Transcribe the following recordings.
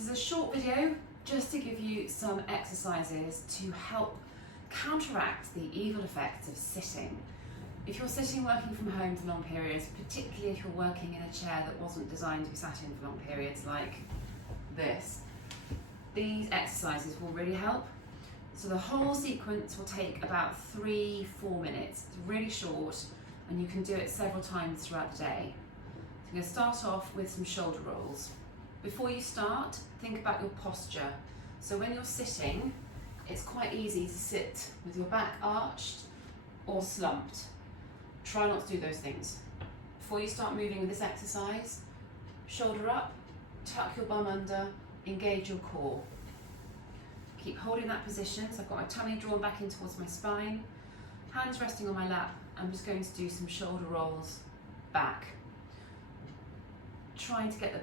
This is a short video just to give you some exercises to help counteract the evil effects of sitting. If you're sitting working from home for long periods, particularly if you're working in a chair that wasn't designed to be sat in for long periods like this, these exercises will really help. So the whole sequence will take about 3-4 minutes. It's really short and you can do it several times throughout the day. So I'm going to start off with some shoulder rolls. Before you start, think about your posture. So when you're sitting, it's quite easy to sit with your back arched or slumped. Try not to do those things. Before you start moving with this exercise, shoulder up, tuck your bum under, engage your core. Keep holding that position, so I've got my tummy drawn back in towards my spine, hands resting on my lap. I'm just going to do some shoulder rolls back. Trying to get the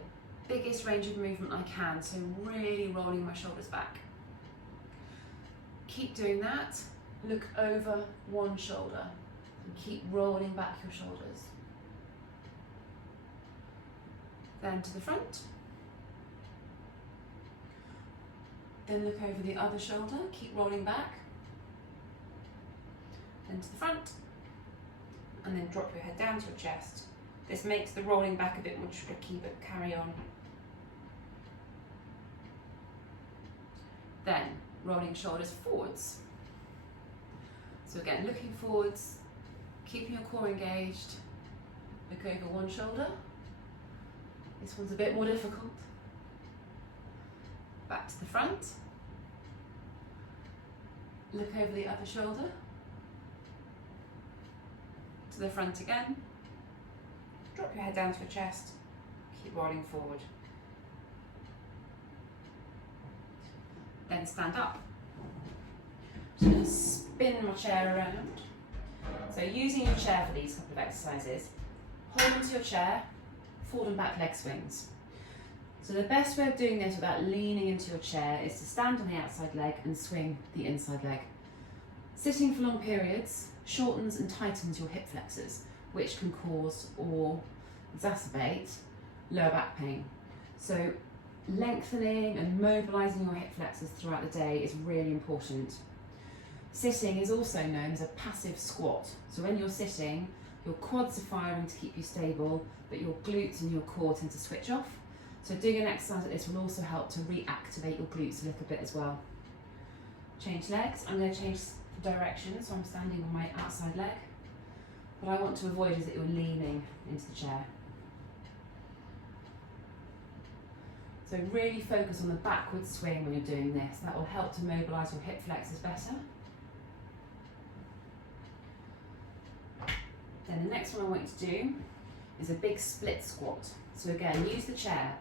biggest range of movement I can, so really rolling my shoulders back. Keep doing that. Look over one shoulder and keep rolling back your shoulders. Then to the front. Then look over the other shoulder, keep rolling back. Then to the front. And then drop your head down to your chest. This makes the rolling back a bit more tricky, but carry on. Then rolling shoulders forwards. So again, looking forwards, keeping your core engaged. Look over one shoulder. This one's a bit more difficult. Back to the front. Look over the other shoulder. To the front again. Drop your head down to your chest. Keep rolling forward. Then stand up. So I'm going to spin my chair around. So using your chair for these couple of exercises, hold onto your chair, forward and back leg swings. So the best way of doing this without leaning into your chair is to stand on the outside leg and swing the inside leg. Sitting for long periods shortens and tightens your hip flexors, which can cause or exacerbate lower back pain. So lengthening and mobilising your hip flexors throughout the day is really important. Sitting is also known as a passive squat. So when you're sitting, your quads are firing to keep you stable, but your glutes and your core tend to switch off. So doing an exercise like this will also help to reactivate your glutes a little bit as well. Change legs. I'm going to change the direction, so I'm standing on my outside leg. What I want to avoid is that you're leaning into the chair. So really focus on the backward swing when you're doing this. That will help to mobilise your hip flexors better. Then the next one I want you to do is a big split squat. So again, use the chair.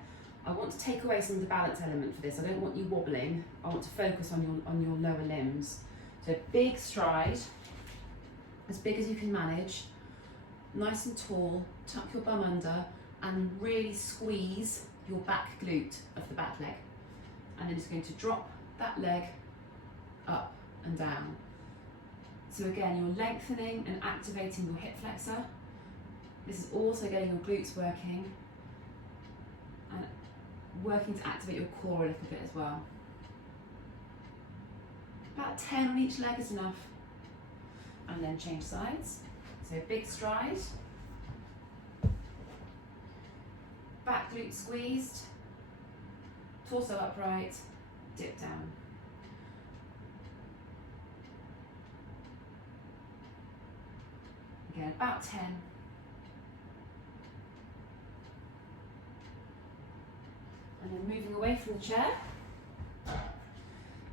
I want to take away some of the balance element for this. I don't want you wobbling. I want to focus on your lower limbs. So big stride, as big as you can manage, nice and tall, tuck your bum under and really squeeze your back glute of the back leg. And then just going to drop that leg up and down. So again, you're lengthening and activating your hip flexor. This is also getting your glutes working and working to activate your core a little bit as well. About 10 on each leg is enough. And then change sides. So big stride. Back glute squeezed. Torso upright. Dip down. Again, about 10. And then moving away from the chair.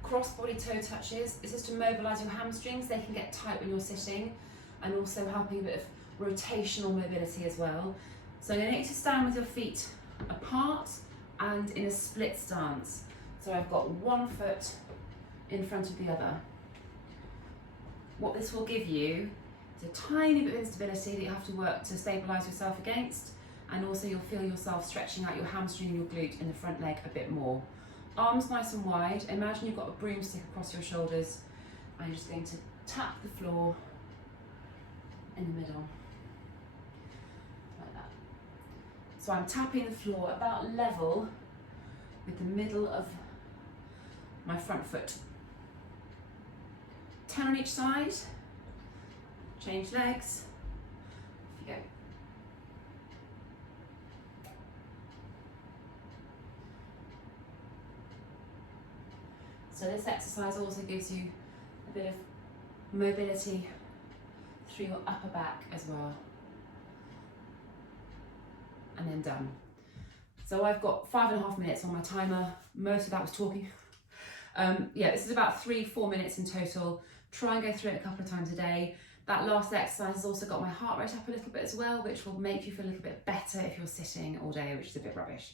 Cross body toe touches. This is to mobilise your hamstrings. They can get tight when you're sitting, and also helping a bit of rotational mobility as well. So you're going to need to stand with your feet apart and in a split stance. So I've got one foot in front of the other. What this will give you is a tiny bit of instability that you have to work to stabilise yourself against, and also you'll feel yourself stretching out your hamstring and your glute in the front leg a bit more. Arms nice and wide. Imagine you've got a broomstick across your shoulders and you're just going to tap the floor in the middle, like that. So I'm tapping the floor about level with the middle of my front foot. 10 on each side. Change legs. Off you go. So this exercise also gives you a bit of mobility through your upper back as well. And then done. So I've got 5.5 minutes on my timer. Most of that was talking. Yeah, this is about 3-4 minutes in total. Try and go through it a couple of times a day. That last exercise has also got my heart rate up a little bit as well, which will make you feel a little bit better if you're sitting all day, which is a bit rubbish.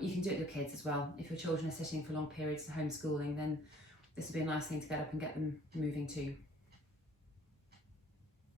You can do it with your kids as well. If your children are sitting for long periods of homeschooling, then this would be a nice thing to get up and get them moving too.